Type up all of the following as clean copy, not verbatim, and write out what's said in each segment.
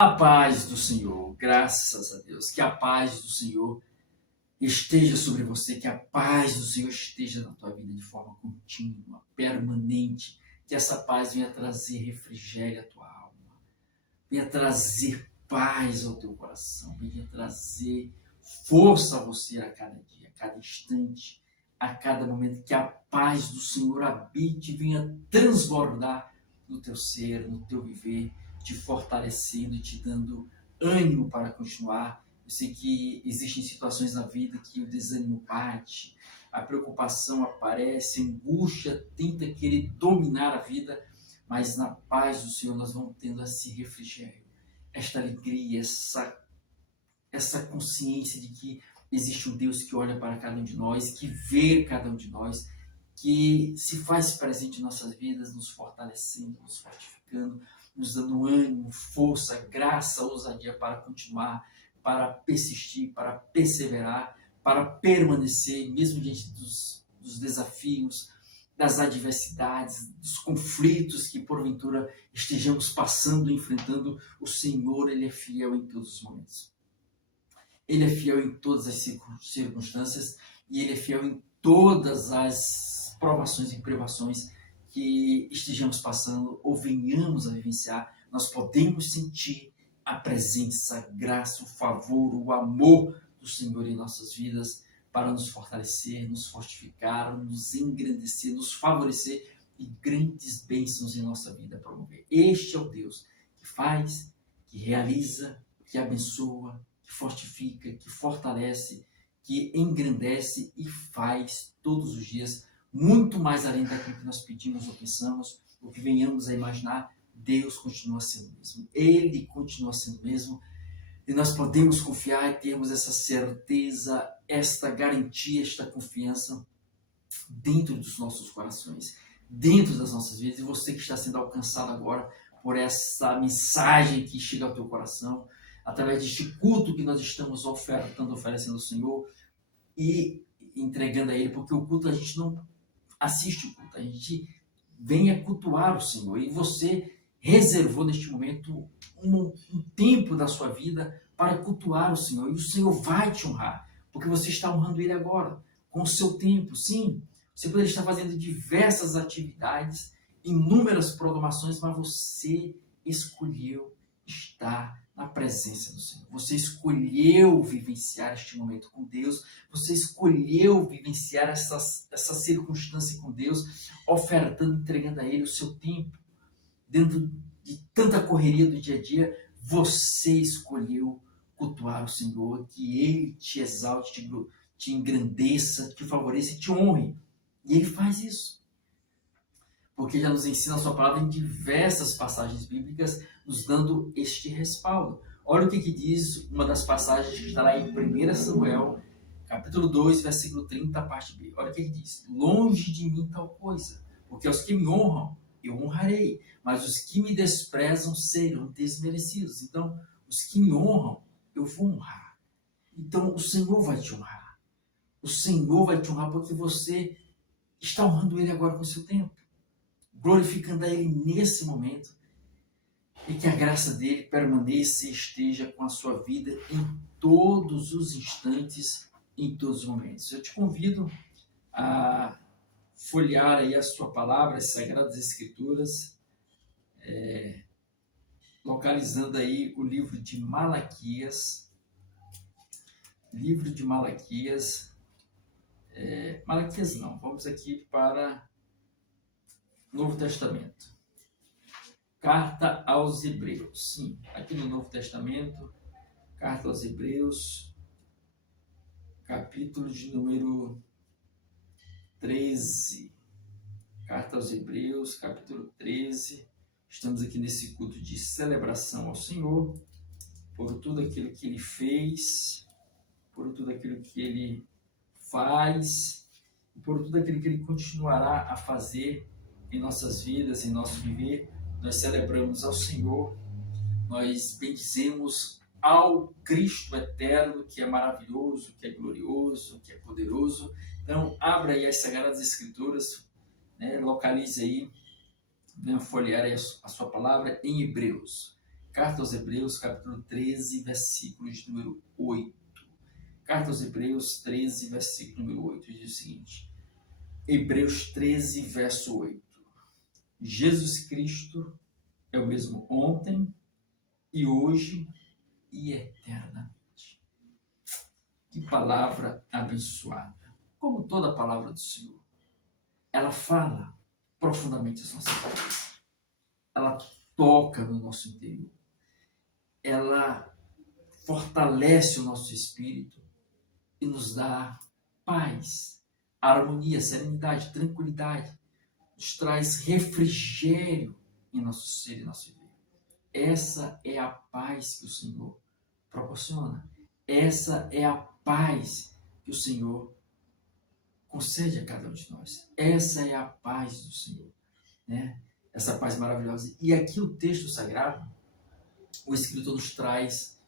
A paz do Senhor, graças a Deus, que a paz do Senhor esteja sobre você, que a paz do Senhor esteja na tua vida de forma contínua, permanente, que essa paz venha trazer refrigério à tua alma, venha trazer paz ao teu coração, venha trazer força a você a cada dia, a cada instante, a cada momento, que a paz do Senhor habite e venha transbordar no teu ser, no teu viver, te fortalecendo e te dando ânimo para continuar. Eu sei que existem situações na vida que o desânimo bate, a preocupação aparece, a angústia tenta querer dominar a vida, mas na paz do Senhor nós vamos tendo esse refrigério, esta alegria, essa consciência de que existe um Deus que olha para cada um de nós, que vê cada um de nós, que se faz presente em nossas vidas, nos fortalecendo, nos fortificando, nos dando ânimo, força, graça, ousadia para continuar, para persistir, para perseverar, para permanecer, mesmo diante dos desafios, das adversidades, dos conflitos que porventura estejamos passando, enfrentando. O Senhor, Ele é fiel em todos os momentos. Ele é fiel em todas as circunstâncias e Ele é fiel em todas as provações e privações que estejamos passando ou venhamos a vivenciar. Nós podemos sentir a presença, a graça, o favor, o amor do Senhor em nossas vidas para nos fortalecer, nos fortificar, nos engrandecer, nos favorecer e grandes bênçãos em nossa vida promover. Este é o Deus que faz, que realiza, que abençoa, que fortifica, que fortalece, que engrandece e faz todos os dias muito mais além daquilo que nós pedimos ou pensamos, ou que venhamos a imaginar. Deus continua sendo o mesmo. Ele continua sendo o mesmo. E nós podemos confiar e termos essa certeza, esta garantia, esta confiança dentro dos nossos corações, dentro das nossas vidas. E você que está sendo alcançado agora por essa mensagem que chega ao teu coração, através deste culto que nós estamos oferecendo ao Senhor e entregando a Ele, porque o culto a gente não assiste o culto, a gente vem a cultuar o Senhor. E você reservou neste momento um tempo da sua vida para cultuar o Senhor, e o Senhor vai te honrar, porque você está honrando Ele agora, com o seu tempo. Sim, você poderia estar fazendo diversas atividades, inúmeras programações, mas você escolheu estar na presença do Senhor. Você escolheu vivenciar este momento com Deus, você escolheu vivenciar essa circunstância com Deus, ofertando, entregando a Ele o seu tempo. Dentro de tanta correria do dia a dia, você escolheu cultuar o Senhor, que Ele te exalte, te engrandeça, te favoreça e te honre. E Ele faz isso, porque já nos ensina a sua palavra em diversas passagens bíblicas, nos dando este respaldo. Olha o que diz uma das passagens que está lá em 1 Samuel, capítulo 2, versículo 30, parte B. Olha o que diz: longe de mim tal coisa, porque aos que me honram, eu honrarei, mas os que me desprezam serão desmerecidos. Então, os que me honram, eu vou honrar. Então, o Senhor vai te honrar. O Senhor vai te honrar porque você está honrando Ele agora com o seu tempo, glorificando a Ele nesse momento, e que a graça dele permaneça e esteja com a sua vida em todos os instantes, em todos os momentos. Eu te convido a folhear aí a sua palavra, as Sagradas Escrituras, localizando aí o livro de Malaquias. Livro de Malaquias. Malaquias não, vamos aqui para o Novo Testamento. Carta aos Hebreus. Sim, aqui no Novo Testamento, Carta aos Hebreus, capítulo de número 13. Carta aos Hebreus, capítulo 13. Estamos aqui nesse culto de celebração ao Senhor, por tudo aquilo que Ele fez, por tudo aquilo que Ele faz, e por tudo aquilo que Ele continuará a fazer em nossas vidas, em nosso viver. Nós celebramos ao Senhor, nós bendizemos ao Cristo eterno, que é maravilhoso, que é glorioso, que é poderoso. Então, abra aí as Sagradas Escrituras, localize aí, venha folhear aí a sua palavra em Hebreus. Carta aos Hebreus, capítulo 13, versículo de número 8. Carta aos Hebreus 13, versículo número 8, diz o seguinte. Hebreus 13, verso 8. Jesus Cristo é o mesmo ontem e hoje e eternamente. Que palavra abençoada. Como toda palavra do Senhor, ela fala profundamente as nossas vidas. Ela toca no nosso interior. Ela fortalece o nosso espírito e nos dá paz, harmonia, serenidade, tranquilidade. Nos traz refrigério em nosso ser e nosso viver. Essa é a paz que o Senhor proporciona. Essa é a paz que o Senhor concede a cada um de nós. Essa é a paz do Senhor, né? Essa paz maravilhosa. E aqui o texto sagrado, o escritor nos traz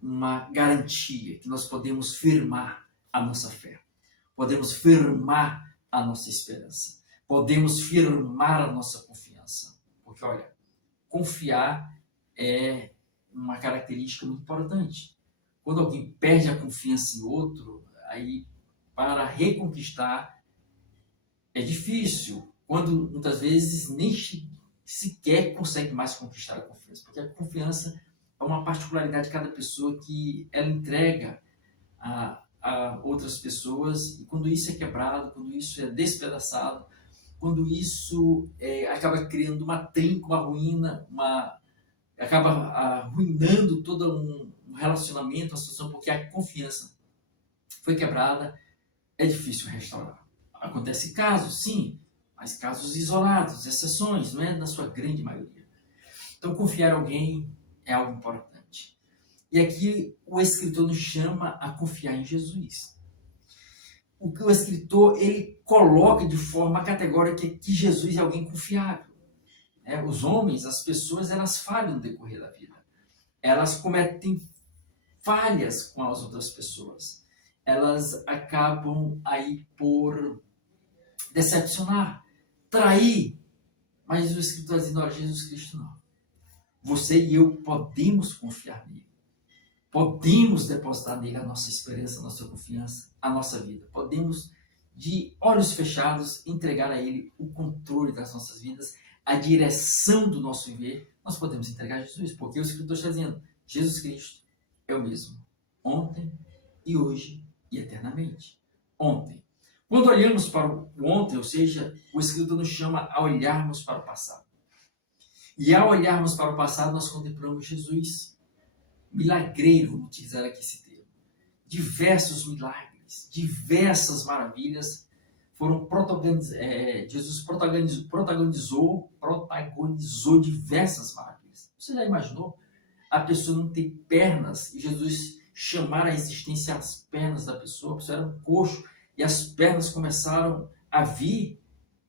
uma garantia que nós podemos firmar a nossa fé. Podemos firmar a nossa esperança. Podemos firmar a nossa confiança. Porque, olha, confiar é uma característica muito importante. Quando alguém perde a confiança em outro, aí para reconquistar é difícil. Quando muitas vezes nem sequer consegue mais conquistar a confiança. Porque a confiança é uma particularidade de cada pessoa que ela entrega a outras pessoas. E quando isso é quebrado, quando isso é despedaçado, quando isso acaba criando uma trinca, uma ruína, acaba arruinando todo um relacionamento, uma situação, porque a confiança foi quebrada, é difícil restaurar. Acontece casos, sim, mas casos isolados, exceções, não é na sua grande maioria. Então, confiar em alguém é algo importante. E aqui o escritor nos chama a confiar em Jesus. O escritor ele coloca de forma categórica que Jesus é alguém confiável. Os homens, as pessoas, elas falham no decorrer da vida. Elas cometem falhas com as outras pessoas. Elas acabam aí por decepcionar, trair. Mas o escritor diz, olha, Jesus Cristo não. Você e eu podemos confiar nele. Podemos depositar nele a nossa esperança, a nossa confiança, a nossa vida. Podemos, de olhos fechados, entregar a ele o controle das nossas vidas, a direção do nosso viver. Nós podemos entregar a Jesus, porque o escritor está dizendo, Jesus Cristo é o mesmo, ontem e hoje e eternamente. Ontem. Quando olhamos para o ontem, ou seja, o escritor nos chama a olharmos para o passado. E ao olharmos para o passado, nós contemplamos Jesus, milagreiro, vamos utilizar aqui esse termo. Diversos milagres, diversas maravilhas foram protagonizadas. Jesus protagonizou diversas maravilhas. Você já imaginou a pessoa não ter pernas e Jesus chamar a existência as pernas da pessoa? A pessoa era um coxo e as pernas começaram a vir,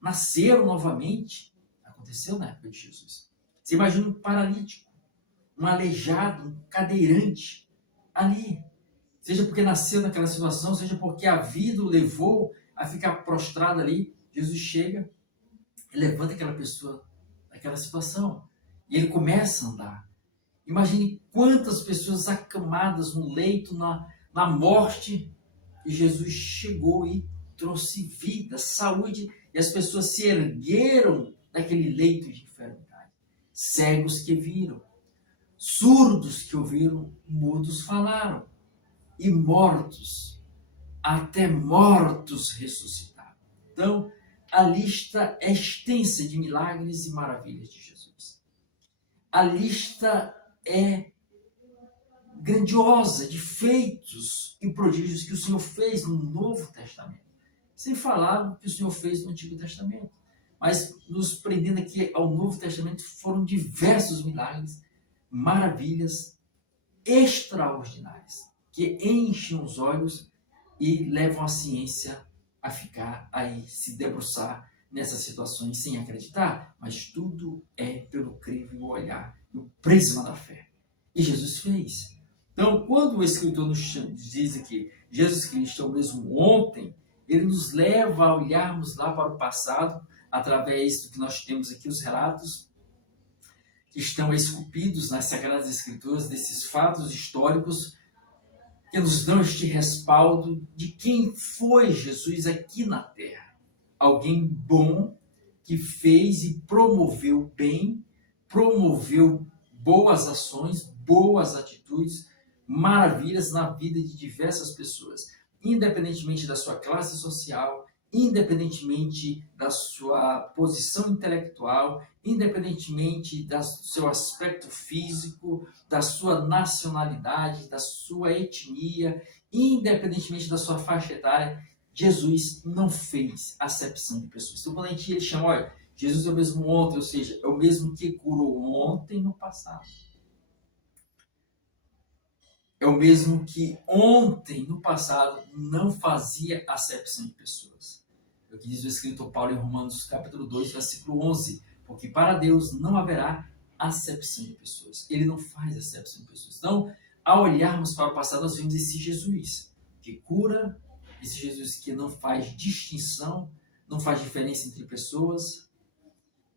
nasceram novamente. Aconteceu na época de Jesus. Você imagina um paralítico, um aleijado, um cadeirante ali. Seja porque nasceu naquela situação, seja porque a vida o levou a ficar prostrado ali. Jesus chega e levanta aquela pessoa daquela situação. E ele começa a andar. Imagine quantas pessoas acamadas no leito, na morte. E Jesus chegou e trouxe vida, saúde. E as pessoas se ergueram daquele leito de enfermidade. Cegos que viram, surdos que ouviram, mudos falaram, e mortos, até mortos ressuscitaram. Então, a lista é extensa de milagres e maravilhas de Jesus. A lista é grandiosa de feitos e prodígios que o Senhor fez no Novo Testamento. Sem falar do que o Senhor fez no Antigo Testamento. Mas nos prendendo aqui ao Novo Testamento foram diversos milagres, maravilhas extraordinárias, que enchem os olhos e levam a ciência a ficar aí, se debruçar nessas situações sem acreditar. Mas tudo é pelo crivo e o olhar, no prisma da fé. E Jesus fez. Então, quando o escritor nos diz que Jesus Cristo é o mesmo ontem, ele nos leva a olharmos lá para o passado, através do que nós temos aqui, os relatos, que estão esculpidos nas Sagradas Escrituras, desses fatos históricos que nos dão este respaldo de quem foi Jesus aqui na Terra. Alguém bom que fez e promoveu bem, promoveu boas ações, boas atitudes, maravilhas na vida de diversas pessoas, independentemente da sua classe social, independentemente da sua posição intelectual, independentemente do seu aspecto físico, da sua nacionalidade, da sua etnia, independentemente da sua faixa etária, Jesus não fez acepção de pessoas. Então, quando a gente chama, olha, Jesus é o mesmo ontem, ou seja, é o mesmo que curou ontem no passado. É o mesmo que ontem, no passado, não fazia acepção de pessoas. É o que diz o escritor Paulo em Romanos, capítulo 2, versículo 11. Porque para Deus não haverá acepção de pessoas. Ele não faz acepção de pessoas. Então, ao olharmos para o passado, nós vemos esse Jesus que cura, esse Jesus que não faz distinção, não faz diferença entre pessoas.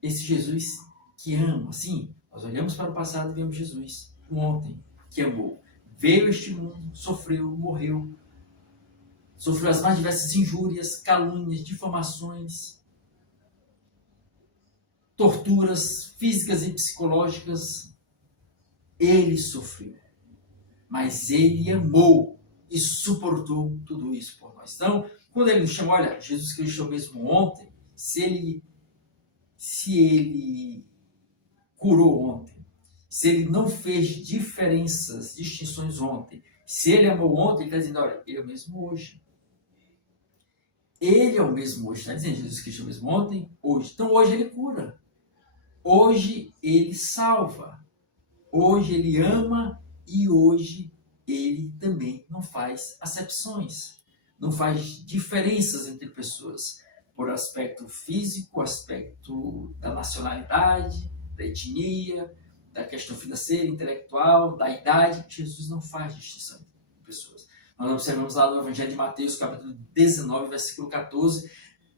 Esse Jesus que ama. Sim, nós olhamos para o passado e vemos Jesus, o ontem, que amou. Veio a este mundo, sofreu, morreu, sofreu as mais diversas injúrias, calúnias, difamações, torturas físicas e psicológicas. Ele sofreu, mas ele amou e suportou tudo isso por nós. Então, quando ele nos chama, olha, Jesus Cristo é o mesmo ontem, se ele curou ontem, se ele não fez diferenças, distinções ontem, se ele amou ontem, ele está dizendo, olha, ele é o mesmo hoje. Ele é o mesmo hoje. Está dizendo, Jesus Cristo é o mesmo ontem, hoje. Então, hoje ele cura. Hoje ele salva. Hoje ele ama e hoje ele também não faz acepções. Não faz diferenças entre pessoas. Por aspecto físico, aspecto da nacionalidade, da etnia, da questão financeira, intelectual, da idade. Jesus não faz distinção entre pessoas. Nós observamos lá no Evangelho de Mateus, capítulo 19, versículo 14,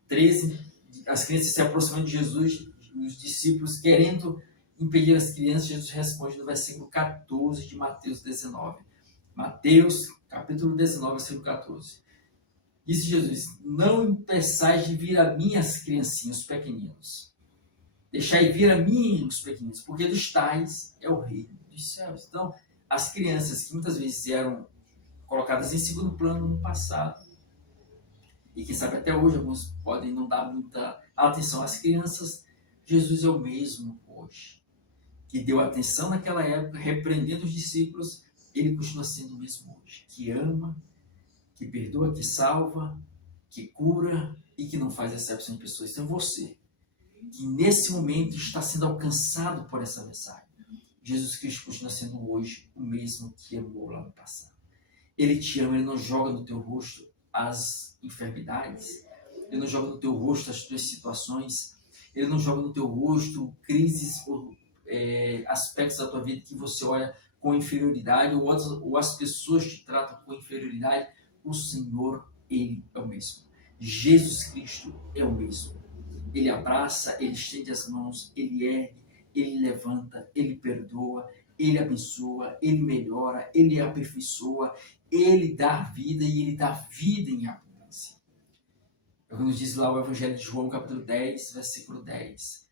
13, as crianças se aproximando de Jesus, os discípulos querendo impedir as crianças, Jesus responde no versículo 14 de Mateus 19. Mateus, capítulo 19, versículo 14. Disse Jesus, não impeçais de vir a mim as criancinhas, os pequeninos. Deixai vir a mim os pequeninos, porque dos tais é o reino dos céus. Então, as crianças que muitas vezes eram colocadas em segundo plano no passado, e quem sabe até hoje alguns podem não dar muita atenção às crianças, Jesus é o mesmo hoje. Que deu atenção naquela época, repreendendo os discípulos, ele continua sendo o mesmo hoje. Que ama, que perdoa, que salva, que cura e que não faz exceção em pessoas. Então você, que nesse momento está sendo alcançado por essa mensagem, Jesus Cristo continua sendo hoje o mesmo que amou lá no passado. Ele te ama, ele não joga no teu rosto as enfermidades, ele não joga no teu rosto as tuas situações, ele não joga no teu rosto crises ou aspectos da tua vida que você olha com inferioridade ou as pessoas te tratam com inferioridade. O Senhor, ele é o mesmo. Jesus Cristo é o mesmo. Ele abraça, ele estende as mãos, ele ergue, ele levanta, ele perdoa, ele abençoa, ele melhora, ele aperfeiçoa, ele dá vida e ele dá vida em abundância. É o que nos diz lá o Evangelho de João, capítulo 10, versículo 10.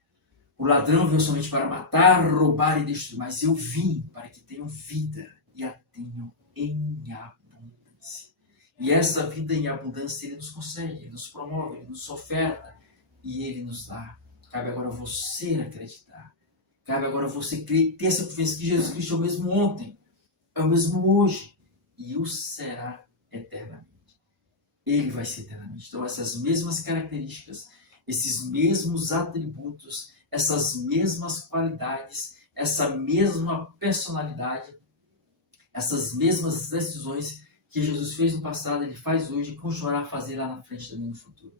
O ladrão veio somente para matar, roubar e destruir, mas eu vim para que tenham vida e a tenham em abundância. E essa vida em abundância ele nos concede, ele nos promove, ele nos oferta e ele nos dá. Cabe agora você acreditar. Cabe agora você ter essa confiança que Jesus Cristo é o mesmo ontem, é o mesmo hoje e o será eternamente. Ele vai ser eternamente. Então essas mesmas características, esses mesmos atributos, essas mesmas qualidades, essa mesma personalidade, essas mesmas decisões que Jesus fez no passado, ele faz hoje e continuará a fazer lá na frente também no futuro.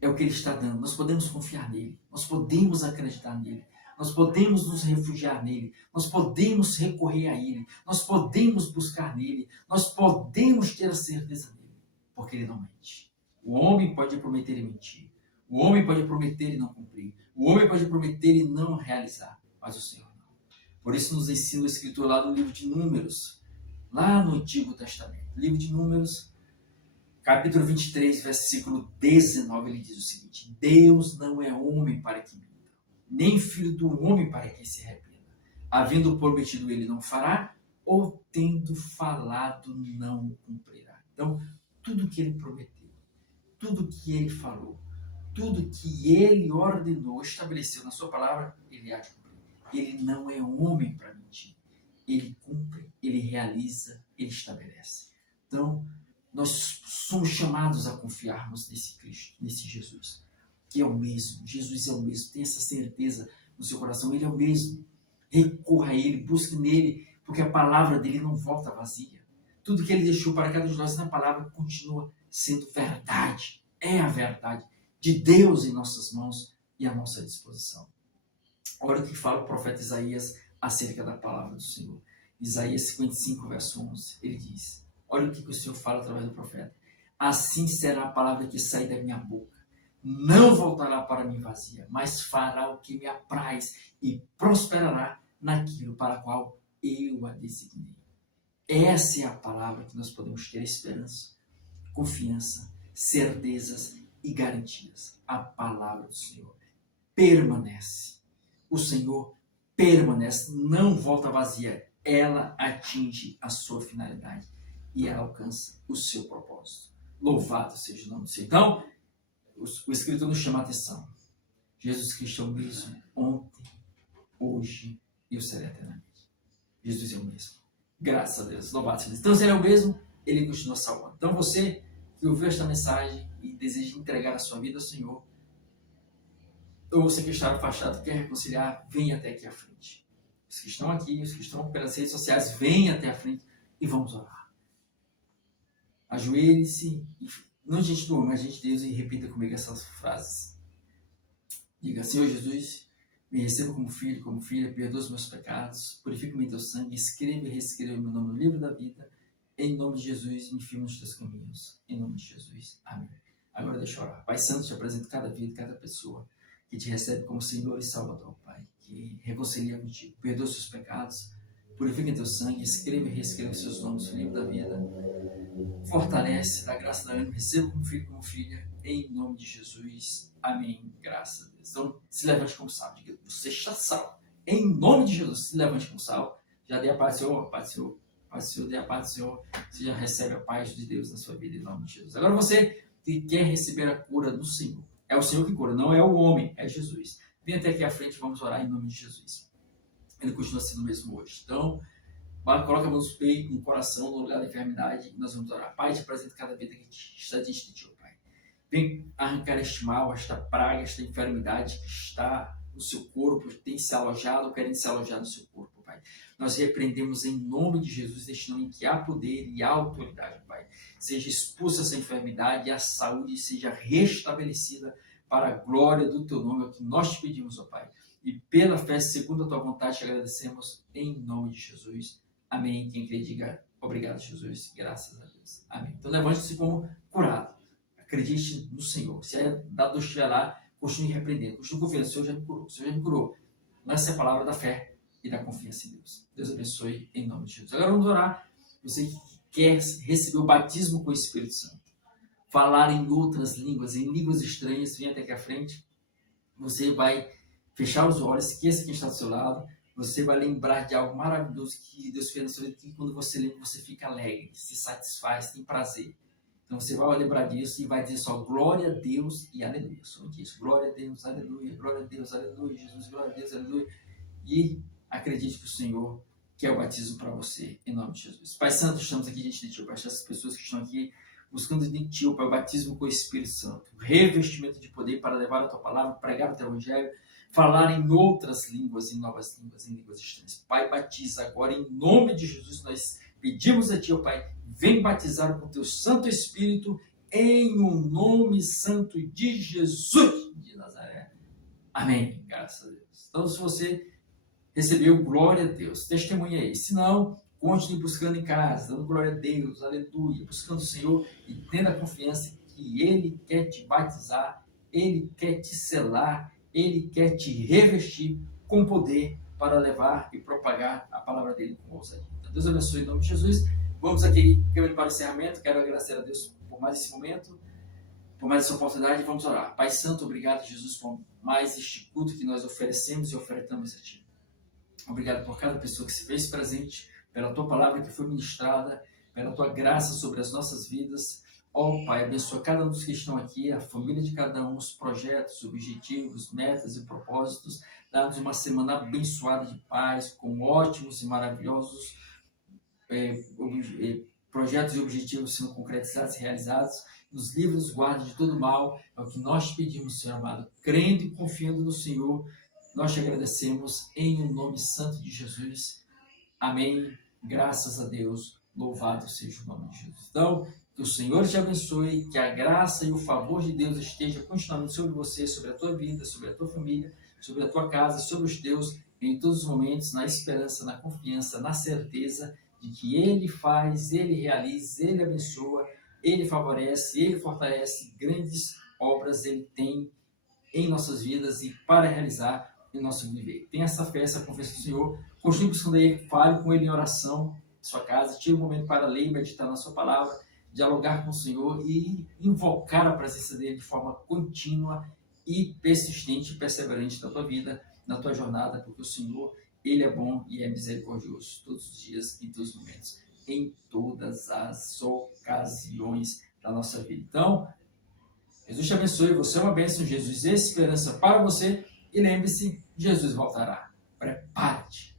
É o que ele está dando. Nós podemos confiar nele, nós podemos acreditar nele, nós podemos nos refugiar nele, nós podemos recorrer a ele, nós podemos buscar nele, nós podemos ter a certeza nele, porque ele não mente. O homem pode prometer e mentir, o homem pode prometer e não cumprir, o homem pode prometer e não realizar, mas o Senhor não. Por isso nos ensina o Escritor lá no livro de Números, lá no Antigo Testamento. Livro de Números, capítulo 23, versículo 19, ele diz o seguinte: Deus não é homem para que minta, nem filho do homem para que se arrependa. Havendo prometido, ele não fará, ou tendo falado, não cumprirá. Então, tudo que ele prometeu, tudo que ele falou, tudo que ele ordenou, estabeleceu na sua palavra, ele há de cumprir. Ele não é homem para mentir. Ele cumpre, ele realiza, ele estabelece. Então, nós somos chamados a confiarmos nesse Cristo, nesse Jesus, que é o mesmo. Jesus é o mesmo. Tenha essa certeza no seu coração. Ele é o mesmo. Recorra a ele, busque nele, porque a palavra dele não volta vazia. Tudo que ele deixou para cada um de nós na palavra continua sendo verdade. É a verdade de Deus em nossas mãos e à nossa disposição. Olha o que fala o profeta Isaías acerca da palavra do Senhor. Isaías 55, verso 11. Ele diz: olha o que o Senhor fala através do profeta. Assim será a palavra que sai da minha boca. Não voltará para mim vazia, mas fará o que me apraz e prosperará naquilo para o qual eu a designei. Essa é a palavra que nós podemos ter esperança, confiança, certezas e garantias. A palavra do Senhor permanece. O Senhor permanece, não volta vazia. Ela atinge a sua finalidade e ela alcança o seu propósito. Louvado seja o nome do Senhor. Então, o Escritor nos chama a atenção. Jesus Cristo é o mesmo ontem, hoje e o será eternamente. Jesus é o mesmo. Graças a Deus. Louvado seja Deus. Então, se ele é o mesmo, ele continua salvando. Então, você que ouviu esta mensagem e deseja entregar a sua vida ao Senhor, ou você que está afastado e quer reconciliar, venha até aqui à frente. Os que estão aqui, os que estão pelas redes sociais, venha até a frente e vamos orar. Ajoelhe-se, não diante do homem, mas diante de Deus, e repita comigo essas frases. Diga: Senhor Jesus, me receba como filho, como filha, perdoa os meus pecados, purifica-me em teu sangue, escreva e reescreva meu nome no livro da vida. Em nome de Jesus, me firma nos teus caminhos. Em nome de Jesus. Amém. Agora deixa eu orar. Pai Santo, te apresento cada vida, cada pessoa que te recebe como Senhor e Salvador, Pai, que reconcilia contigo, perdoa os seus pecados, purifica em teu sangue, escreva e reescreva os seus nomes no livro da vida, fortalece, dá graça da ânimo, receba como filho, como filha, em nome de Jesus, amém, graças a Deus. Então, se levante como salvo, diga: você está salvo, em nome de Jesus, se levante como salvo, já dê a paz do Senhor, paz do Senhor, paz do Senhor, dê a paz do Senhor, você já recebe a paz de Deus na sua vida, em nome de Jesus. Agora você que quer receber a cura do Senhor, é o Senhor que cura, não é o homem, é Jesus. Vem até aqui à frente, vamos orar em nome de Jesus. Ele continua sendo o mesmo hoje. Então, coloca a mão no peito, no coração, no lugar da enfermidade, e nós vamos orar. Pai, te apresento cada vida que está diante de ti, Pai. Vem arrancar este mal, esta praga, esta enfermidade que está no seu corpo, tem se alojado, querendo se alojar no seu corpo, Pai. Nós repreendemos em nome de Jesus, neste nome em que há poder e autoridade, Pai. Seja expulsa essa enfermidade e a saúde seja restabelecida para a glória do teu nome, é o que nós te pedimos, ó Pai. E pela fé, segundo a tua vontade, te agradecemos em nome de Jesus. Amém. Quem crê, diga: obrigado, Jesus. Graças a Deus. Amém. Então, levante-se como curado. Acredite no Senhor. Se a dor estiver lá, continue repreendendo. Continue confiando. O Senhor já me curou. O Senhor já me curou. Essa é a palavra da fé e da confiança em Deus. Deus abençoe em nome de Jesus. Agora vamos orar. Você que quer receber o batismo com o Espírito Santo, falar em outras línguas, em línguas estranhas, vem até aqui à frente. Você vai fechar os olhos, esqueça quem está do seu lado. Você vai lembrar de algo maravilhoso que Deus fez na sua vida, que quando você lembra, você fica alegre, se satisfaz, tem prazer. Então você vai lembrar disso e vai dizer só: glória a Deus e aleluia. Somente isso. Glória a Deus, aleluia. Glória a Deus, aleluia. Jesus, glória a Deus, aleluia. E acredite que o Senhor quer o batismo para você, em nome de Jesus. Pai Santo, estamos aqui diante de Ti, Pai. Essas pessoas que estão aqui buscando de Ti, Pai, o batismo com o Espírito Santo, revestimento de poder para levar a Tua palavra, pregar o Teu Evangelho, falar em outras línguas, em novas línguas, em línguas estranhas. Pai, batiza agora, em nome de Jesus, nós pedimos a Ti, ó Pai, vem batizar com o Teu Santo Espírito, em um nome santo de Jesus de Nazaré. Amém. Graças a Deus. Então, se você recebeu, glória a Deus, testemunha aí. Se não, continue buscando em casa, dando glória a Deus, aleluia, buscando o Senhor e tendo a confiança que Ele quer te batizar, Ele quer te selar, Ele quer te revestir com poder para levar e propagar a palavra dele com ousadia. Então, Deus abençoe em nome de Jesus. Vamos aqui, caminhando para o encerramento. Quero agradecer a Deus por mais esse momento, por mais essa oportunidade. Vamos orar. Pai Santo, obrigado, Jesus, por mais este culto que nós oferecemos e ofertamos a Ti. Obrigado por cada pessoa que se fez presente, pela Tua palavra que foi ministrada, pela Tua graça sobre as nossas vidas. Ó Pai, abençoa cada um dos que estão aqui, a família de cada um, os projetos, objetivos, metas e propósitos. Dá-nos uma semana abençoada de paz, com ótimos e maravilhosos projetos e objetivos sendo concretizados e realizados. Nos livre, nos guarde de todo mal. É o que nós te pedimos, Senhor amado. Crendo e confiando no Senhor, nós te agradecemos em o nome santo de Jesus. Amém. Graças a Deus. Louvado seja o nome de Jesus. Então, que o Senhor te abençoe, que a graça e o favor de Deus esteja continuamente sobre você, sobre a tua vida, sobre a tua família, sobre a tua casa, sobre os teus, em todos os momentos, na esperança, na confiança, na certeza de que Ele faz, Ele realiza, Ele abençoa, Ele favorece, Ele fortalece, grandes obras Ele tem em nossas vidas e para realizar em nosso viver. Tenha essa fé, essa confiança no Senhor, continue buscando Ele, fale com Ele em oração em sua casa, tire um momento para ler e meditar na sua palavra, dialogar com o Senhor e invocar a presença dEle de forma contínua e persistente e perseverante na tua vida, na tua jornada, porque o Senhor, Ele é bom e é misericordioso todos os dias, em todos os momentos, em todas as ocasiões da nossa vida. Então, Jesus te abençoe, você é uma bênção, Jesus é esperança para você e lembre-se, Jesus voltará. Prepare-te.